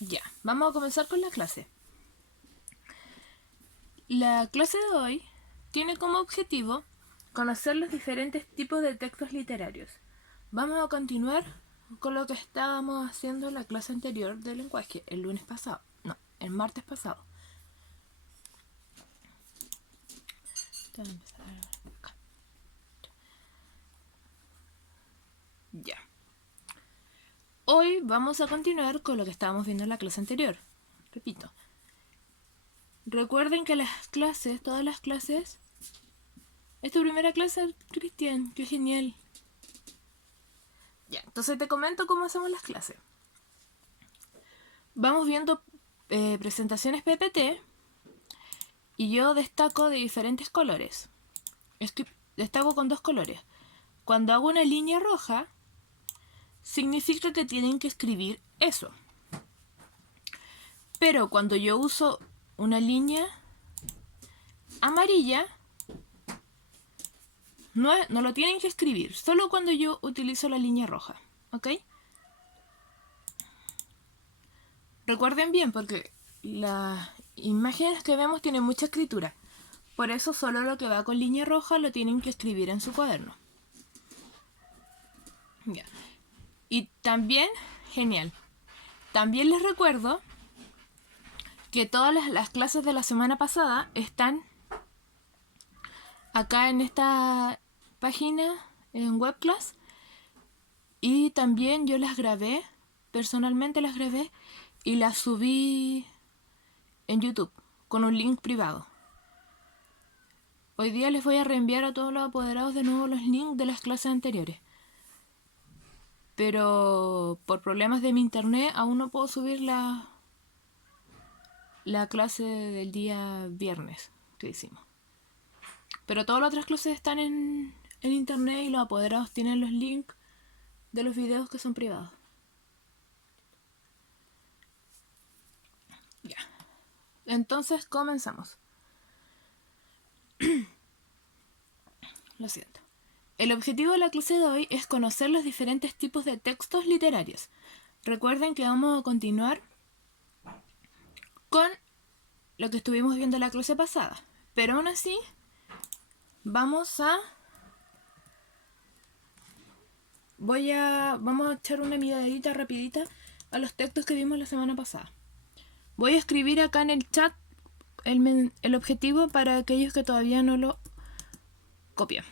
Ya, vamos a comenzar con la clase. La clase de hoy tiene como objetivo conocer los diferentes tipos de textos literarios. Vamos a continuar con lo que estábamos haciendo en la clase anterior de lenguaje, el lunes pasado. No, el martes pasado. Ya. Hoy vamos a continuar con lo que estábamos viendo en la clase anterior. Repito. Recuerden que las clases, todas las clases... ¿Es tu primera clase, Cristian? ¡Qué genial! Ya, entonces te comento cómo hacemos las clases. Vamos viendo presentaciones PPT y yo destaco de diferentes colores. Destaco con 2 colores. Cuando hago una línea roja, significa que tienen que escribir eso. Pero cuando yo uso una línea amarilla, no lo tienen que escribir, solo cuando yo utilizo la línea roja, ¿ok? Recuerden bien, porque las imágenes que vemos tienen mucha escritura. Por eso solo lo que va con línea roja lo tienen que escribir en su cuaderno. Ya. Y también, genial. También les recuerdo que todas las clases de la semana pasada están acá en esta página, en WebClass. Y también yo las grabé, personalmente las grabé y las subí en YouTube con un link privado. Hoy día les voy a reenviar a todos los apoderados de nuevo los links de las clases anteriores. Pero por problemas de mi internet aún no puedo subir la clase del día viernes que hicimos. Pero todas las otras clases están en internet y los apoderados tienen los links de los videos que son privados. Ya. Entonces comenzamos. Lo siento. El objetivo de la clase de hoy es conocer los diferentes tipos de textos literarios. Recuerden que vamos a continuar con lo que estuvimos viendo en la clase pasada. Pero aún así, vamos a echar una miradita rapidita a los textos que vimos la semana pasada. Voy a escribir acá en el chat el objetivo para aquellos que todavía no lo copian.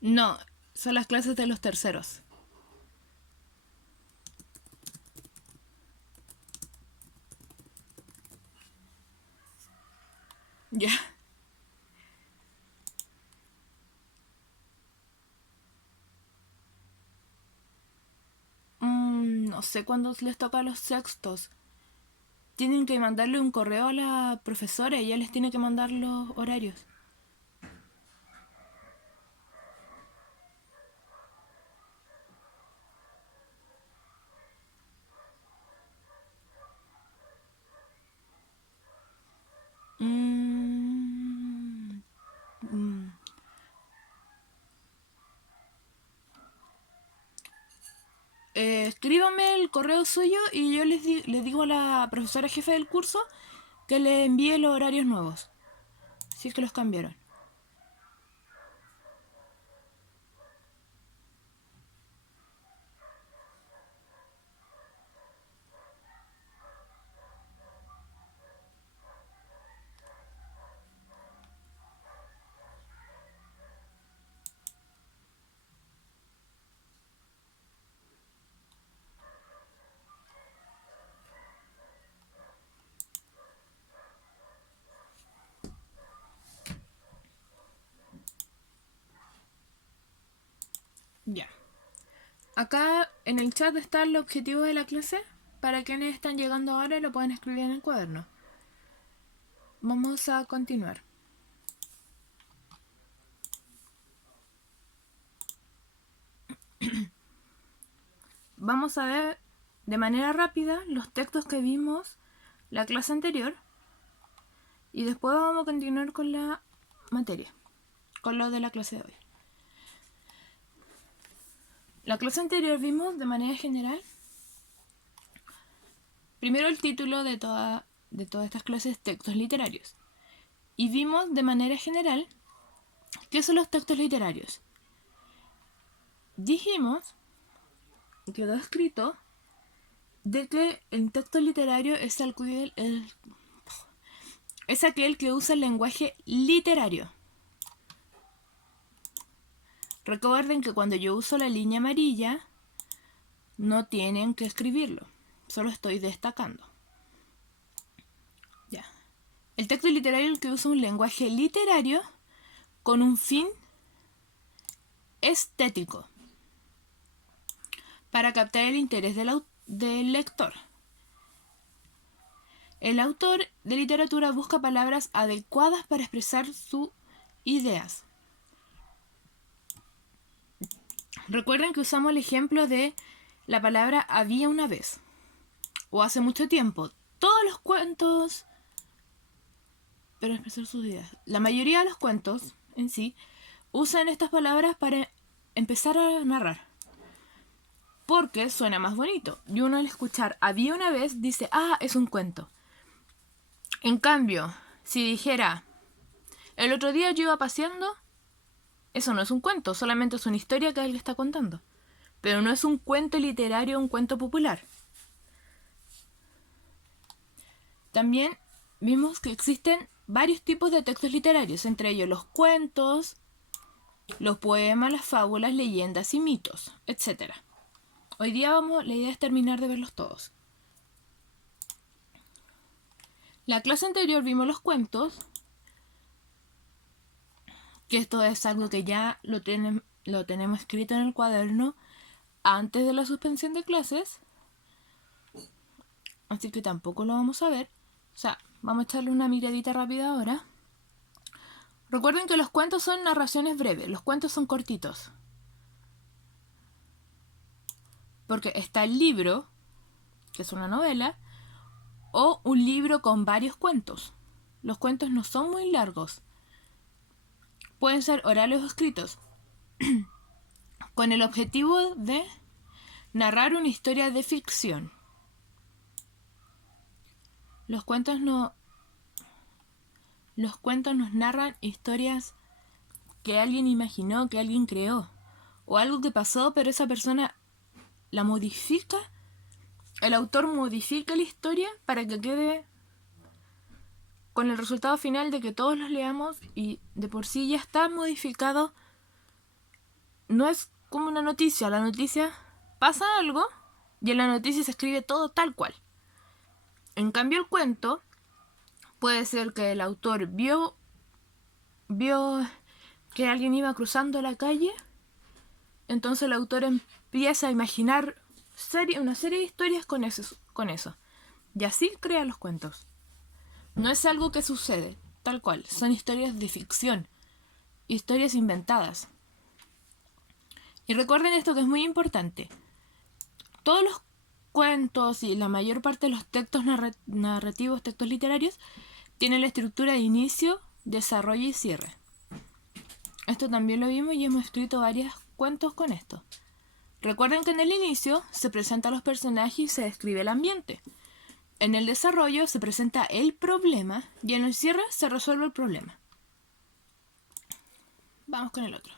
No, son las clases de los terceros. Ya. No sé cuándo les toca a los sextos. Tienen que mandarle un correo a la profesora y ella les tiene que mandar los horarios. Escríbame el correo suyo y yo les digo a la profesora jefe del curso que le envíe los horarios nuevos. Si es que los cambiaron. Ya. Acá en el chat está el objetivo de la clase. Para quienes están llegando ahora y lo pueden escribir en el cuaderno. Vamos a continuar. Vamos a ver de manera rápida los textos que vimos la clase anterior y después vamos a continuar con la materia, con lo de la clase de hoy. la clase anterior vimos de manera general, primero el título de todas estas clases, textos literarios. Y vimos de manera general qué son los textos literarios. Dijimos, quedó escrito, de que el texto literario es aquel que usa el lenguaje literario. Recuerden que cuando yo uso la línea amarilla, no tienen que escribirlo, solo estoy destacando. Ya. El texto literario es el que usa un lenguaje literario con un fin estético para captar el interés del lector. El autor de literatura busca palabras adecuadas para expresar sus ideas. Recuerden que usamos el ejemplo de la palabra había una vez o hace mucho tiempo. Todos los cuentos, para expresar sus ideas, la mayoría de los cuentos en sí usan estas palabras para empezar a narrar, porque suena más bonito. Y uno al escuchar había una vez dice, ah, es un cuento. En cambio, si dijera el otro día yo iba paseando, eso no es un cuento, solamente es una historia que alguien está contando. Pero no es un cuento literario, un cuento popular. También vimos que existen varios tipos de textos literarios, entre ellos los cuentos, los poemas, las fábulas, leyendas y mitos, etc. Hoy día la idea es terminar de verlos todos. La clase anterior vimos los cuentos, que esto es algo que ya lo tenemos escrito en el cuaderno antes de la suspensión de clases, así que tampoco lo vamos a ver. O sea, vamos a echarle una miradita rápida ahora. Recuerden que los cuentos son narraciones breves, los cuentos son cortitos. Porque está el libro, que es una novela, o un libro con varios cuentos. Los cuentos no son muy largos. Pueden ser orales o escritos, con el objetivo de narrar una historia de ficción. Los cuentos nos narran historias que alguien imaginó, que alguien creó, o algo que pasó, pero esa persona la modifica. El autor modifica la historia para que quede con el resultado final de que todos los leamos y de por sí ya está modificado. No es como una noticia. La noticia pasa algo y en la noticia se escribe todo tal cual. En cambio el cuento puede ser que el autor vio que alguien iba cruzando la calle, entonces el autor empieza a imaginar una serie de historias con eso. Y así crea los cuentos. No es algo que sucede, tal cual. Son historias de ficción. Historias inventadas. Y recuerden esto que es muy importante. Todos los cuentos y la mayor parte de los textos narrativos, textos literarios, tienen la estructura de inicio, desarrollo y cierre. Esto también lo vimos y hemos escrito varios cuentos con esto. Recuerden que en el inicio se presentan los personajes y se describe el ambiente. En el desarrollo se presenta el problema y en el cierre se resuelve el problema. Vamos con el otro.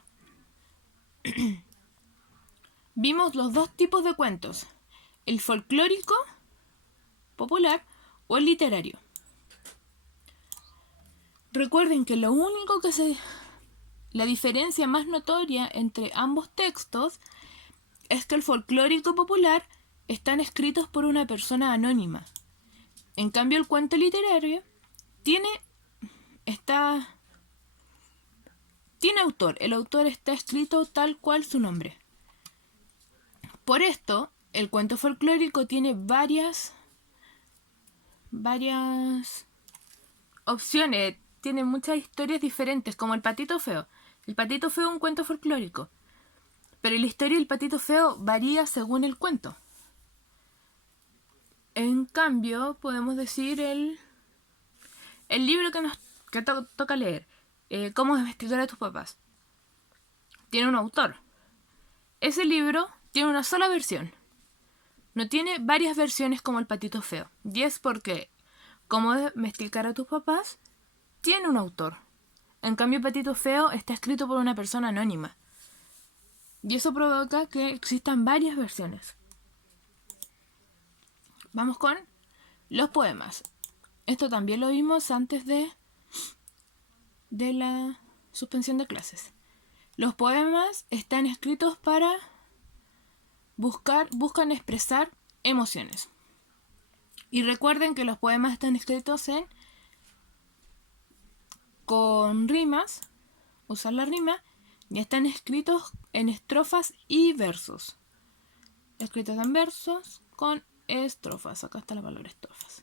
Vimos los dos tipos de cuentos, el folclórico, popular o el literario. Recuerden que lo único la diferencia más notoria entre ambos textos es que el folclórico popular están escritos por una persona anónima. En cambio el cuento literario tiene autor. El autor está escrito tal cual su nombre. Por esto, el cuento folclórico tiene varias opciones. Tiene muchas historias diferentes, como el Patito Feo. El Patito Feo es un cuento folclórico, pero la historia del Patito Feo varía según el cuento. En cambio, podemos decir el libro que toca leer, ¿Cómo domesticar a tus papás? Tiene un autor. Ese libro tiene una sola versión. No tiene varias versiones como el Patito Feo. Y es porque, como me explicaron tus papás, tiene un autor. En cambio, el Patito Feo está escrito por una persona anónima. Y eso provoca que existan varias versiones. Vamos con los poemas. Esto también lo vimos antes de la suspensión de clases. Los poemas están escritos para buscan expresar emociones. Y recuerden que los poemas están escritos con rimas, usar la rima, y están escritos en estrofas y versos. Escritos en versos con estrofas. Acá está la palabra estrofas.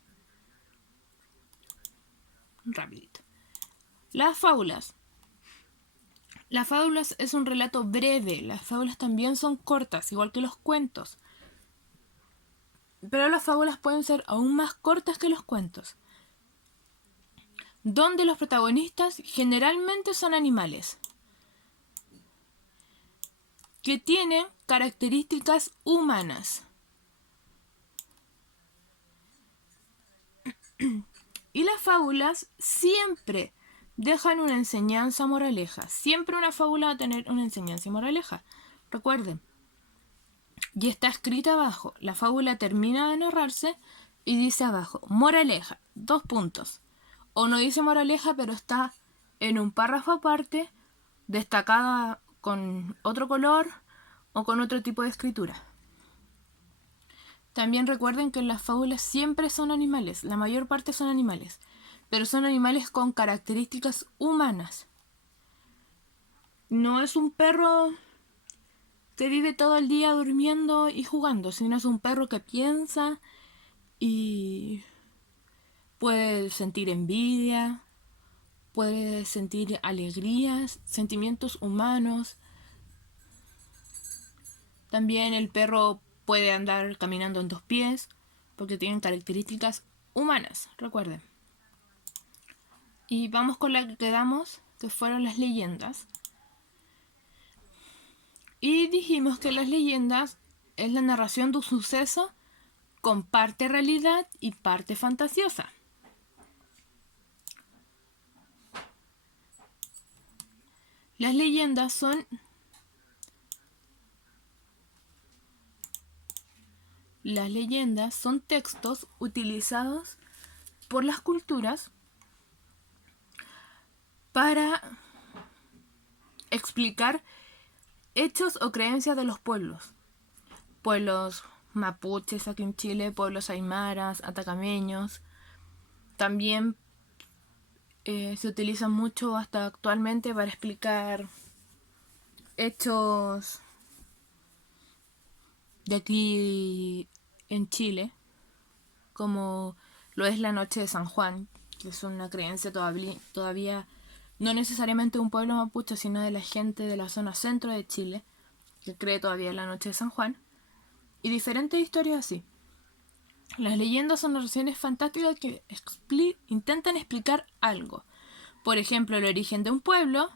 Rapidito. Las fábulas. Las fábulas es un relato breve. Las fábulas también son cortas, igual que los cuentos. Pero las fábulas pueden ser aún más cortas que los cuentos, donde los protagonistas generalmente son animales que tienen características humanas. Y las fábulas siempre dejan una enseñanza moraleja. Siempre una fábula va a tener una enseñanza y moraleja. Recuerden. Y está escrita abajo. La fábula termina de narrarse y dice abajo, moraleja, 2 puntos. O no dice moraleja, pero está en un párrafo aparte, destacada con otro color o con otro tipo de escritura. También recuerden que las fábulas siempre son animales, la mayor parte son animales, pero son animales con características humanas. No es un perro que vive todo el día durmiendo y jugando, sino es un perro que piensa y puede sentir envidia, puede sentir alegrías, sentimientos humanos. También el perro puede andar caminando en 2 pies, porque tienen características humanas, recuerden. Y vamos con la que quedamos, que fueron las leyendas. Y dijimos que las leyendas es la narración de un suceso con parte realidad y parte fantasiosa. Las leyendas son textos utilizados por las culturas para explicar hechos o creencias de los pueblos. Pueblos mapuches aquí en Chile, pueblos aymaras, atacameños. También se utilizan mucho hasta actualmente para explicar hechos de aquí en Chile, como lo es la noche de San Juan, que es una creencia todavía no necesariamente de un pueblo mapuche, sino de la gente de la zona centro de Chile, que cree todavía en la noche de San Juan, y diferentes historias así. Las leyendas son narraciones fantásticas que intentan explicar algo. Por ejemplo, el origen de un pueblo,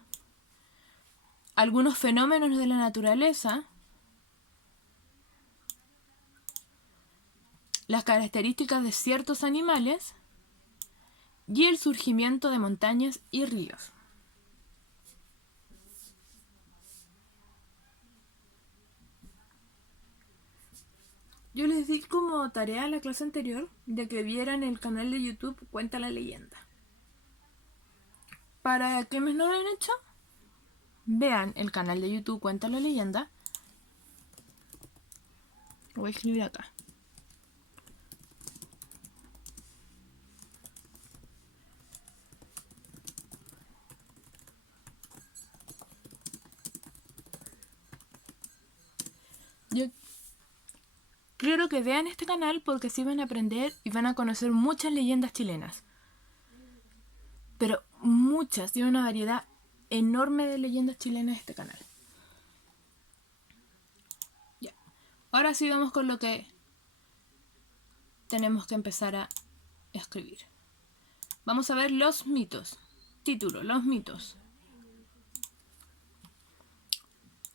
algunos fenómenos de la naturaleza, las características de ciertos animales y el surgimiento de montañas y ríos. Yo les di como tarea a la clase anterior de que vieran el canal de YouTube Cuenta la Leyenda. Para quienes no lo han hecho, vean el canal de YouTube Cuenta la Leyenda. Lo voy a escribir acá. Yo quiero que vean este canal porque así van a aprender y van a conocer muchas leyendas chilenas. Pero muchas, tiene una variedad enorme de leyendas chilenas este canal. Ya. Ahora sí vamos con lo que tenemos que empezar a escribir. Vamos a ver los mitos. Título, los mitos.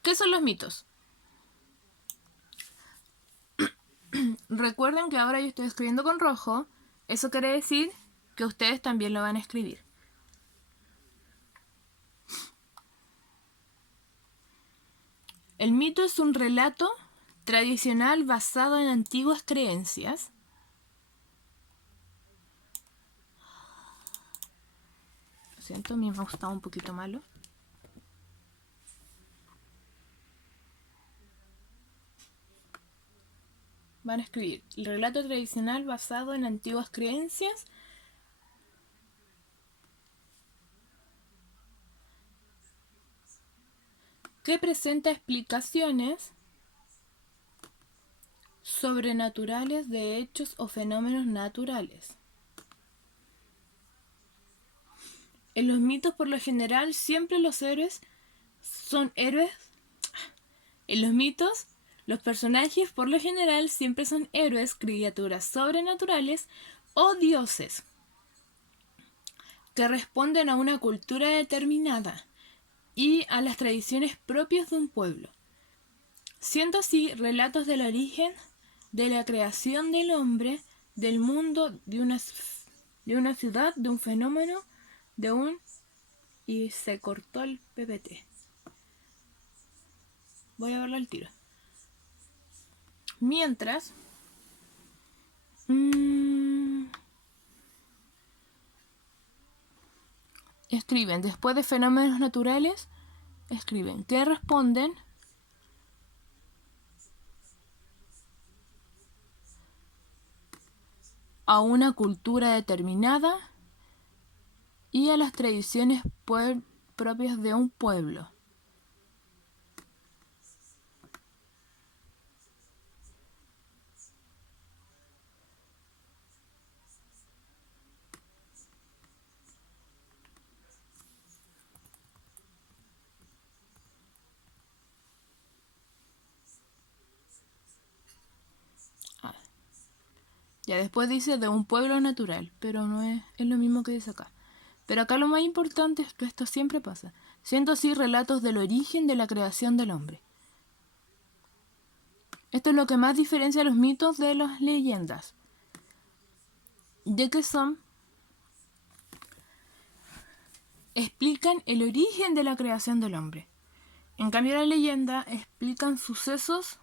¿Qué son los mitos? Recuerden que ahora yo estoy escribiendo con rojo. Eso quiere decir que ustedes también lo van a escribir. El mito es un relato tradicional basado en antiguas creencias. Lo siento, mi mouse está un poquito malo. Van a escribir el relato tradicional basado en antiguas creencias que presenta explicaciones sobrenaturales de hechos o fenómenos naturales. En los mitos, por lo general, siempre los héroes son héroes. En los mitos, los personajes, por lo general, siempre son héroes, criaturas sobrenaturales o dioses que responden a una cultura determinada y a las tradiciones propias de un pueblo, siendo así relatos del origen, de la creación del hombre, del mundo, de una ciudad, de un fenómeno, de un... Y se cortó el PPT. Voy a verlo al tiro. Mientras... escriben, después de fenómenos naturales, escriben que responden a una cultura determinada y a las tradiciones propias de un pueblo. Ya después dice de un pueblo natural, pero no es lo mismo que dice acá. Pero acá lo más importante es que esto siempre pasa, siendo así relatos del origen de la creación del hombre. Esto es lo que más diferencia a los mitos de las leyendas, de que explican el origen de la creación del hombre. En cambio, la leyenda explican sucesos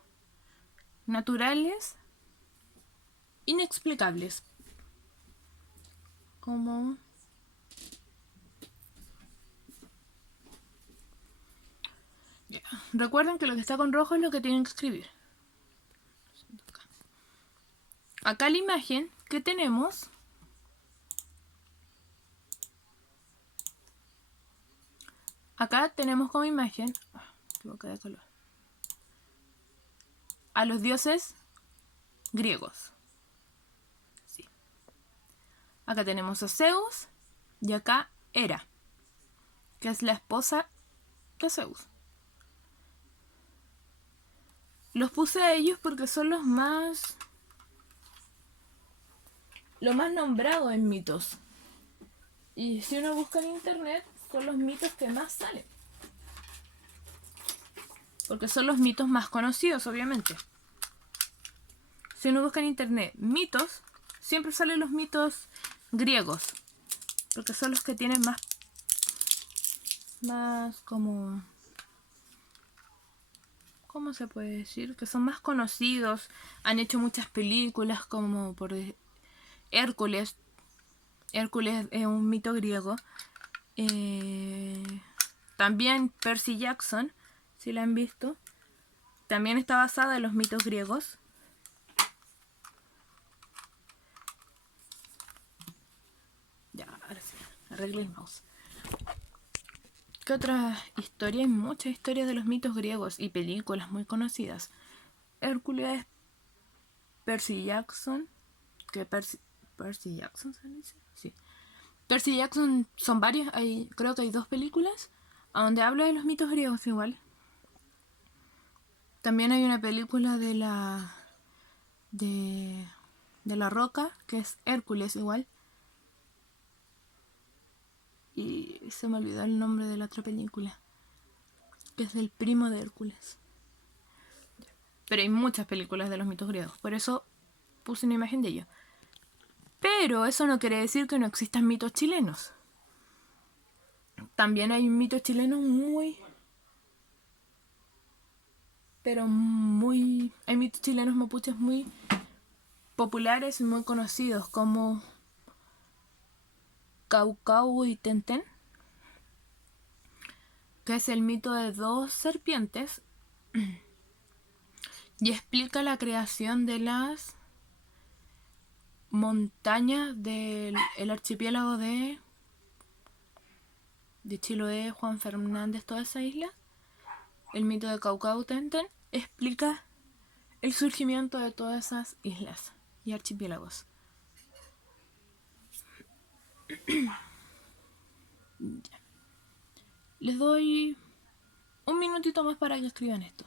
naturales inexplicables, como... Recuerden que lo que está con rojo es lo que tienen que escribir. Acá la imagen que tenemos como imagen de color a los dioses griegos. Sí. Acá tenemos a Zeus y acá Hera, que es la esposa de Zeus. Los puse a ellos porque son lo más nombrados en mitos. Y si uno busca en internet, son los mitos que más salen. Porque son los mitos más conocidos, obviamente. Si uno busca en internet mitos, siempre salen los mitos griegos. Porque son los que tienen más como... ¿Cómo se puede decir? Que son más conocidos. Han hecho muchas películas como por Hércules. Hércules es un mito griego. También Percy Jackson, si la han visto. También está basada en los mitos griegos. Ya, ahora sí, arreglé el mouse. ¿Qué otra historia? Hay muchas historias de los mitos griegos y películas muy conocidas. Hércules, Percy Jackson, que Percy Jackson se dice, sí. Percy Jackson son varias, creo que hay 2 películas a donde habla de los mitos griegos igual. También hay una película de la Roca, que es Hércules igual. Y se me olvidó el nombre de la otra película, que es del primo de Hércules. Pero hay muchas películas de los mitos griegos, por eso puse una imagen de ellos. Pero eso no quiere decir que no existan mitos chilenos. También hay mitos chilenos hay mitos chilenos mapuches muy populares y muy conocidos, como Caucau y Tenten, que es el mito de dos serpientes y explica la creación de las montañas del archipiélago de Chiloé, Juan Fernández, toda esa isla. El mito de Caucau Tenten explica el surgimiento de todas esas islas y archipiélagos. Les doy un minutito más para que escriban esto.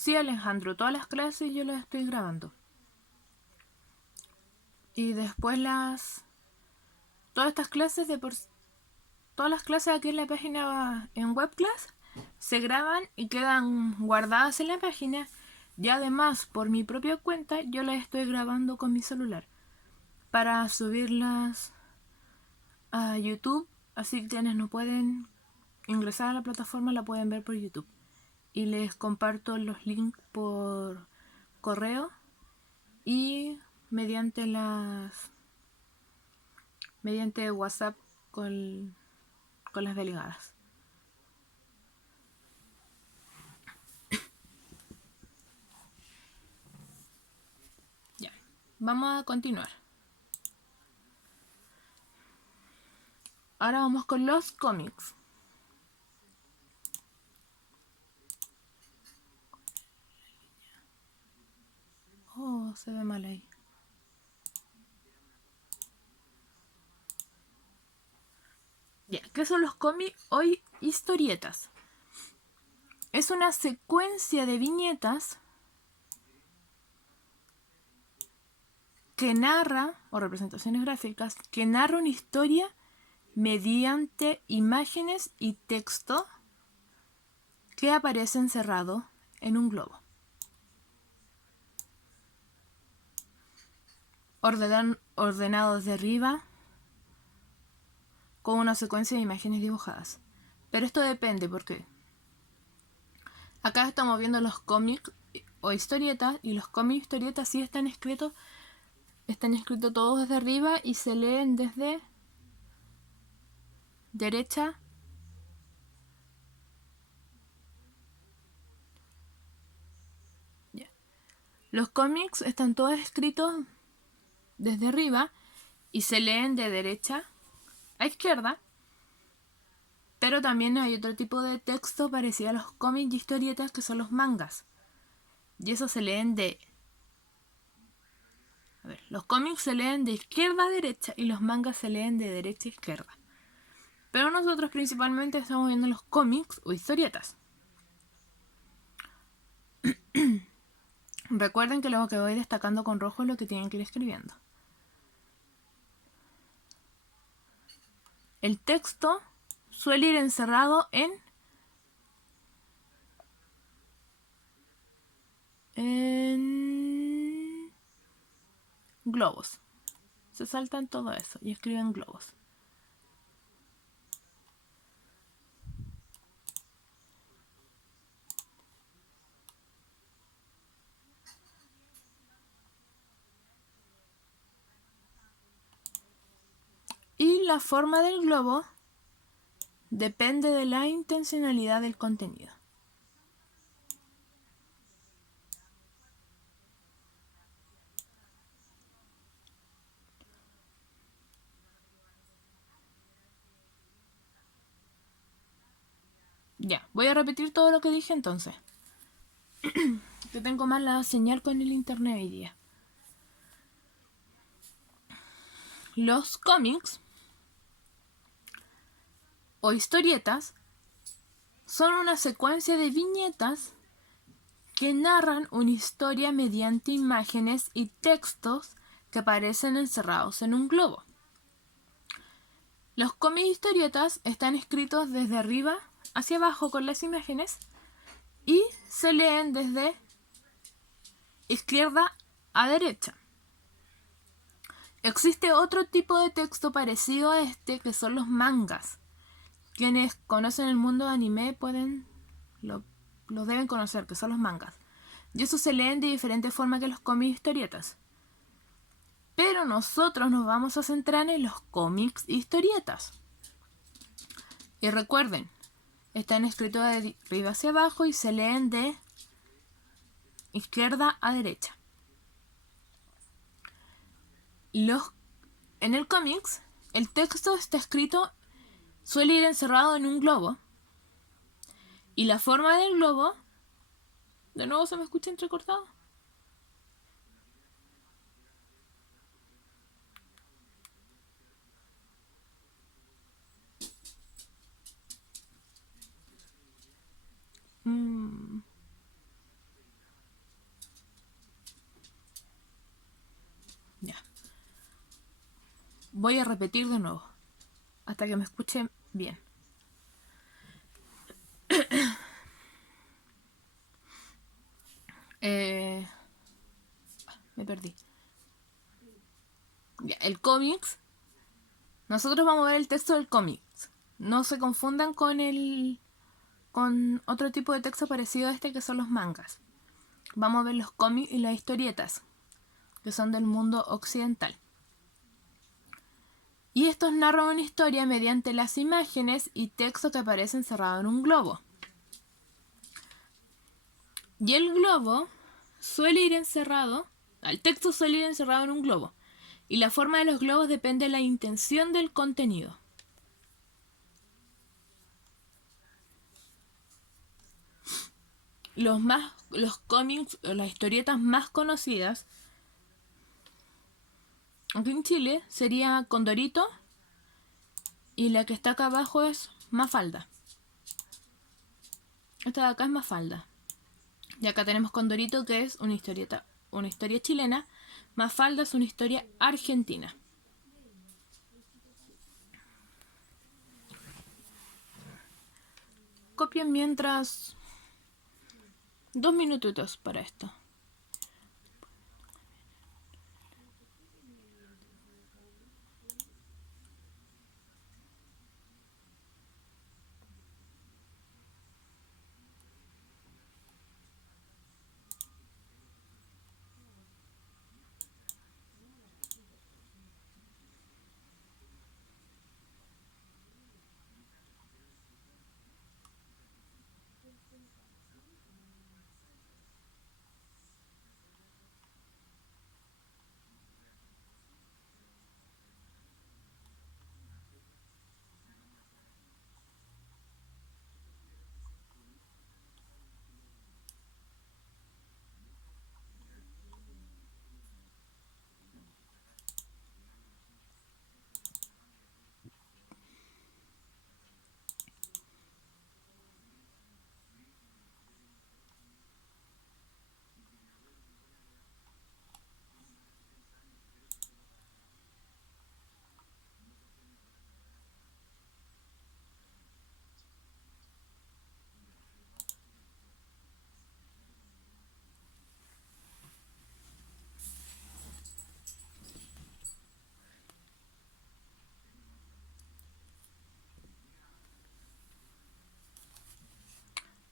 Sí, Alejandro, todas las clases yo las estoy grabando. Y después todas estas clases todas las clases aquí en la página en webclass se graban y quedan guardadas en la página. Y además, por mi propia cuenta, yo las estoy grabando con mi celular para subirlas a YouTube. Así que quienes no pueden ingresar a la plataforma la pueden ver por YouTube. Y les comparto los links por correo y mediante WhatsApp con las delegadas. Ya, vamos a continuar. Ahora vamos con los cómics. Oh, se ve mal ahí. Ya, ¿qué son los cómics? Hoy historietas. Es una secuencia de viñetas que narra, o representaciones gráficas, que narra una historia mediante imágenes y texto que aparece encerrado en un globo. Ordenado desde arriba con una secuencia de imágenes dibujadas. Pero esto depende porque acá estamos viendo los cómics o historietas, y los cómics y historietas sí están escritos todos desde arriba y se leen desde derecha Los cómics están todos escritos desde arriba y se leen de derecha a izquierda, pero también hay otro tipo de texto parecido a los cómics y historietas que son los mangas. Y esos se leen los cómics se leen de izquierda a derecha y los mangas se leen de derecha a izquierda. Pero nosotros principalmente estamos viendo los cómics o historietas. Recuerden que lo que voy destacando con rojo es lo que tienen que ir escribiendo. El texto suele ir encerrado en en globos. Se saltan todo eso y escriben globos. Y la forma del globo depende de la intencionalidad del contenido. Ya, voy a repetir todo lo que dije entonces. Que tengo mala señal con el internet hoy día. Los cómics o historietas son una secuencia de viñetas que narran una historia mediante imágenes y textos que aparecen encerrados en un globo. Los cómics y historietas están escritos desde arriba hacia abajo con las imágenes y se leen desde izquierda a derecha. Existe otro tipo de texto parecido a este que son los mangas. Quienes conocen el mundo de anime los deben conocer, que son los mangas. Y esos se leen de diferente forma que los cómics y historietas. Pero nosotros nos vamos a centrar en los cómics y historietas. Y recuerden, están escritos de arriba hacia abajo y se leen de izquierda a derecha. En el cómics, el texto está escrito, suele ir encerrado en un globo. Y la forma del globo, de nuevo se me escucha entrecortado. Ya. Voy a repetir de nuevo, hasta que me escuchen bien. Me perdí. Ya, el cómics. Nosotros vamos a ver el texto del cómics. No se confundan con otro tipo de texto parecido a este que son los mangas. Vamos a ver los cómics y las historietas, que son del mundo occidental. Y estos narran una historia mediante las imágenes y texto que aparece encerrado en un globo. Y el globo suele ir encerrado, el texto suele ir encerrado en un globo. Y la forma de los globos depende de la intención del contenido. Los cómics o las historietas más conocidas aquí en Chile sería Condorito y la que está acá abajo es Mafalda. Esta de acá es Mafalda. Y acá tenemos Condorito, que es una historia chilena. Mafalda es una historia argentina. Copien mientras 2 minutitos para esto.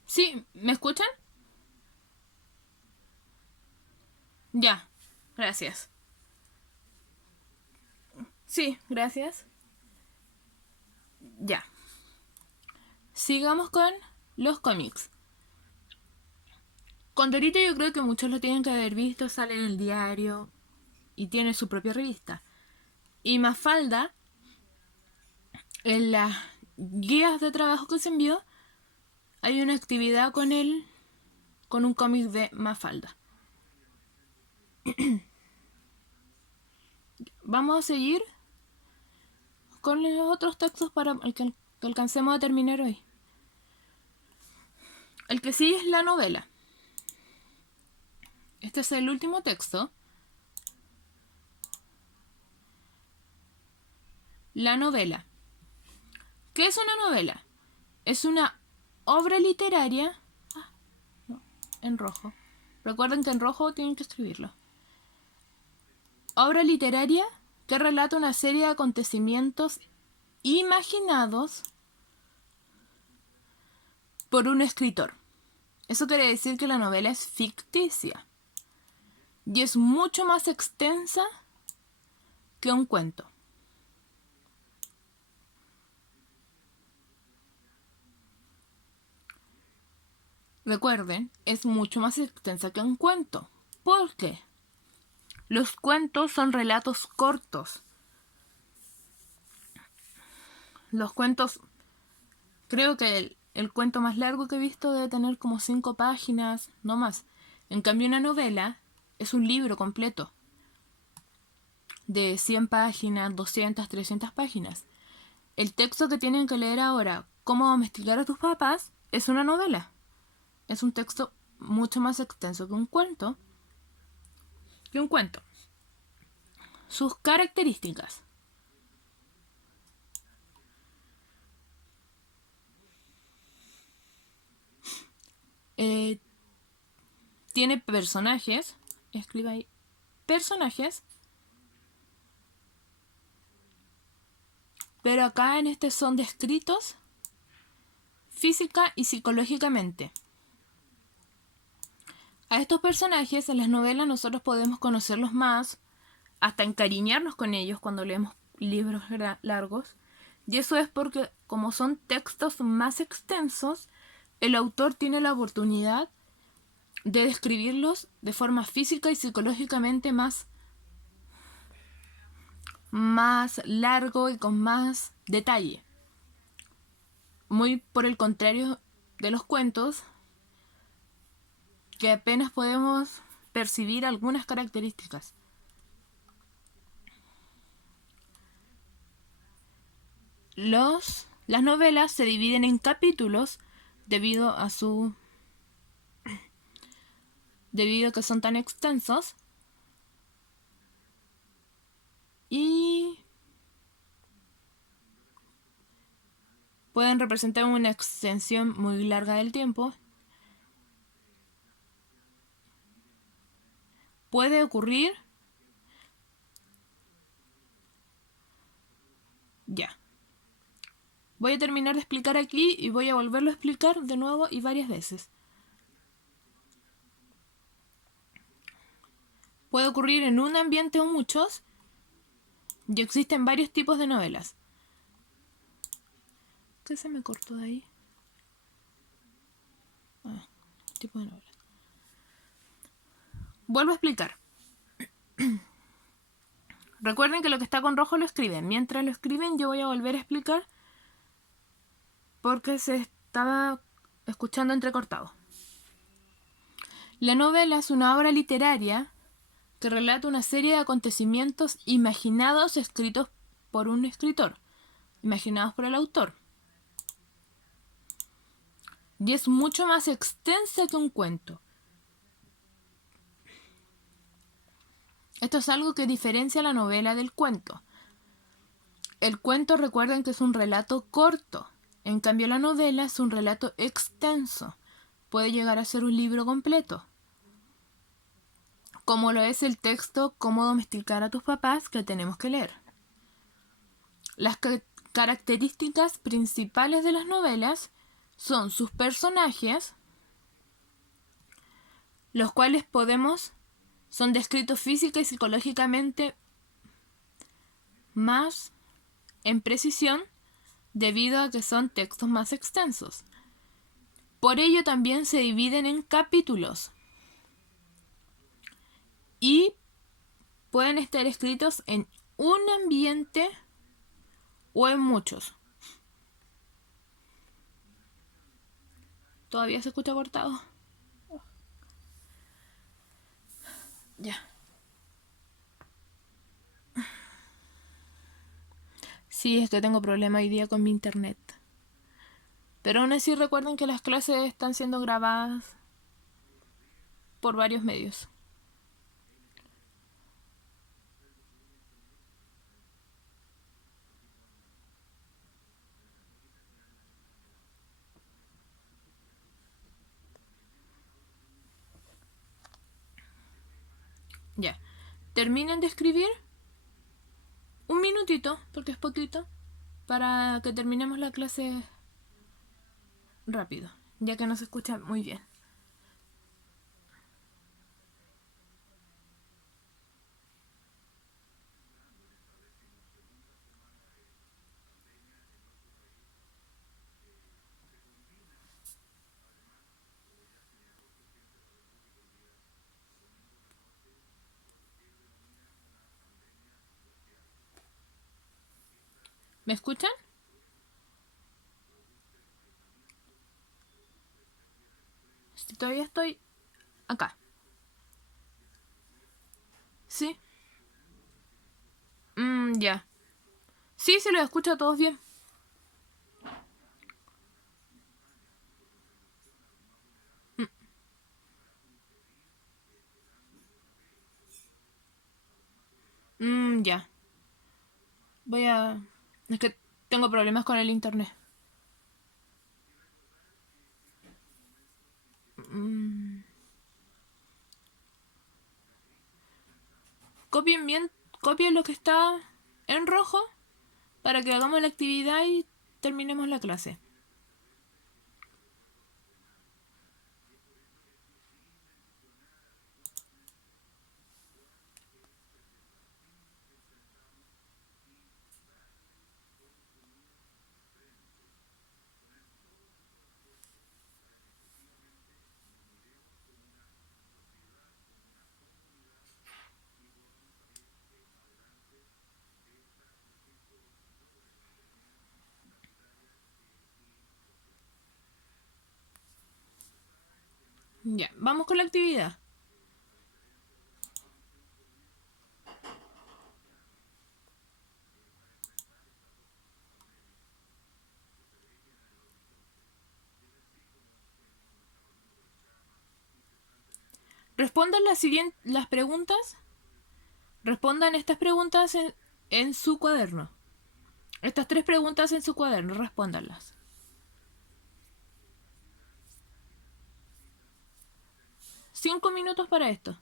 Sí, ¿me escuchan? Ya, gracias. Sí, gracias. Ya. Sigamos con los cómics. Condorito yo creo que muchos lo tienen que haber visto, sale en el diario y tiene su propia revista. Y Mafalda, en las guías de trabajo que se envió, hay una actividad con él, con un cómic de Mafalda. Vamos a seguir con los otros textos para el que alcancemos a terminar hoy. El que sigue es la novela. Este es el último texto. La novela. ¿Qué es una novela? Es una obra literaria. No, en rojo. Recuerden que en rojo tienen que escribirlo. Obra literaria que relata una serie de acontecimientos imaginados por un escritor. Eso quiere decir que la novela es ficticia y es mucho más extensa que un cuento. Recuerden, es mucho más extensa que un cuento. ¿Por qué? Los cuentos son relatos cortos. Los cuentos, creo que el cuento más largo que he visto debe tener como 5 páginas, no más. En cambio, una novela es un libro completo de 100 páginas, 200, 300 páginas. El texto que tienen que leer ahora, Cómo domesticar a tus papás, es una novela. Es un texto mucho más extenso que un cuento. Sus características. Tiene personajes. Escriba ahí. Personajes. Pero acá en este son descritos física y psicológicamente. A estos personajes en las novelas nosotros podemos conocerlos más, hasta encariñarnos con ellos cuando leemos libros largos. Y eso es porque como son textos más extensos, el autor tiene la oportunidad de describirlos de forma física y psicológicamente más largo y con más detalle. Muy por el contrario de los cuentos, que apenas podemos percibir algunas características. Las novelas se dividen en capítulos debido a que son tan extensos y pueden representar una extensión muy larga del tiempo. Puede ocurrir. Ya. Voy a terminar de explicar aquí y voy a volverlo a explicar de nuevo y varias veces. Puede ocurrir en un ambiente o muchos, y existen varios tipos de novelas. ¿Qué se me cortó de ahí? Tipo de novelas. Vuelvo a explicar. Recuerden que lo que está con rojo lo escriben. Mientras lo escriben yo voy a volver a explicar porque se estaba escuchando entrecortado. La novela es una obra literaria que relata una serie de acontecimientos imaginados escritos por un escritor, imaginados por el autor. Y es mucho más extensa que un cuento. Esto es algo que diferencia la novela del cuento. El cuento, recuerden que es un relato corto. En cambio, la novela es un relato extenso. Puede llegar a ser un libro completo. Como lo es el texto Cómo domesticar a tus papás que tenemos que leer. Las características principales de las novelas son sus personajes, los cuales son descritos física y psicológicamente más en precisión debido a que son textos más extensos. Por ello también se dividen en capítulos y pueden estar escritos en un ambiente o en muchos. ¿Todavía se escucha cortado? Ya. Sí, es que tengo problema hoy día con mi internet. Pero aún así recuerden que las clases están siendo grabadas por varios medios. Ya. Terminen de escribir un minutito, porque es poquito, para que terminemos la clase rápido, ya que no se escucha muy bien. ¿Me escuchan? Si todavía estoy acá. ¿Sí? Ya. Sí, se los escucha a todos bien. Ya. Voy a... Es que tengo problemas con el internet. Copien bien, copien lo que está en rojo para que hagamos la actividad y terminemos la clase. Ya, vamos con la actividad. Respondan las preguntas. Respondan estas preguntas en su cuaderno. Estas 3 preguntas en su cuaderno, respóndanlas. 5 minutos para esto.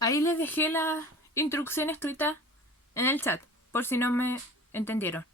Ahí les dejé la instrucción escrita en el chat, por si no me entendieron.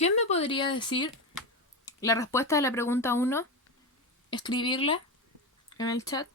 ¿Quién me podría decir la respuesta de la pregunta 1? Escribirla en el chat.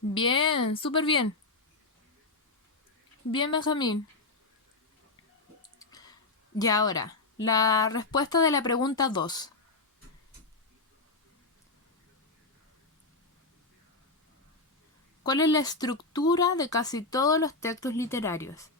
Bien, súper bien. Bien, Benjamín. Y ahora, la respuesta de la pregunta 2. ¿Cuál es la estructura de casi todos los textos literarios?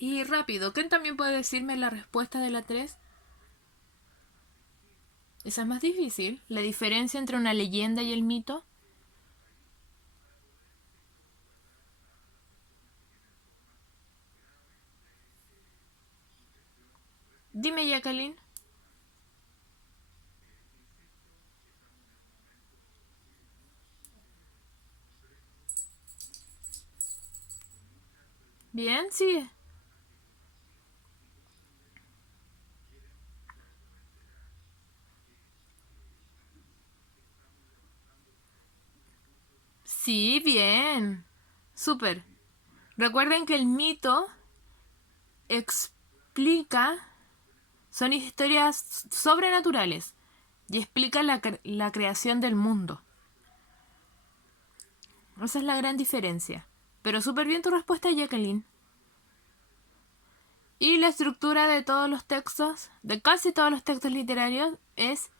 Y rápido, ¿quién también puede decirme la respuesta de la 3? Esa es más difícil. La diferencia entre una leyenda y el mito. Dime, Jacqueline. Bien, sigue. Sí, bien. Súper. Recuerden que el mito explica, son historias sobrenaturales y explica la creación del mundo. Esa es la gran diferencia. Pero súper bien tu respuesta, Jacqueline. Y la estructura de todos los textos, de casi todos los textos literarios, es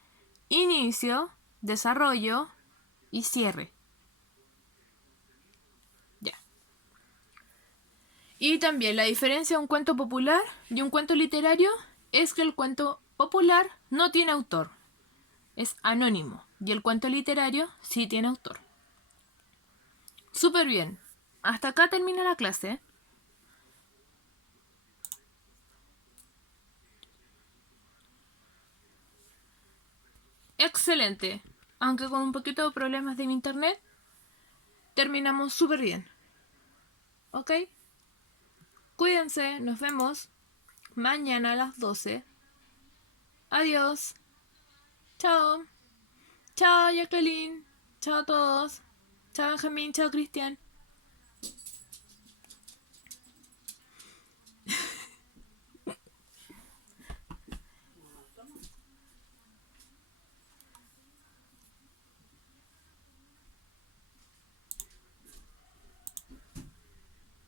inicio, desarrollo y cierre. Ya. Y también la diferencia de un cuento popular y un cuento literario es que el cuento popular no tiene autor, es anónimo, y el cuento literario sí tiene autor. Súper bien. Hasta acá termina la clase. Excelente. Aunque con un poquito de problemas de mi internet, terminamos súper bien. ¿Ok? Cuídense, nos vemos mañana a las 12. Adiós. Chao. Chao, Jacqueline. Chao a todos. Chao, Benjamín. Chao, Cristian.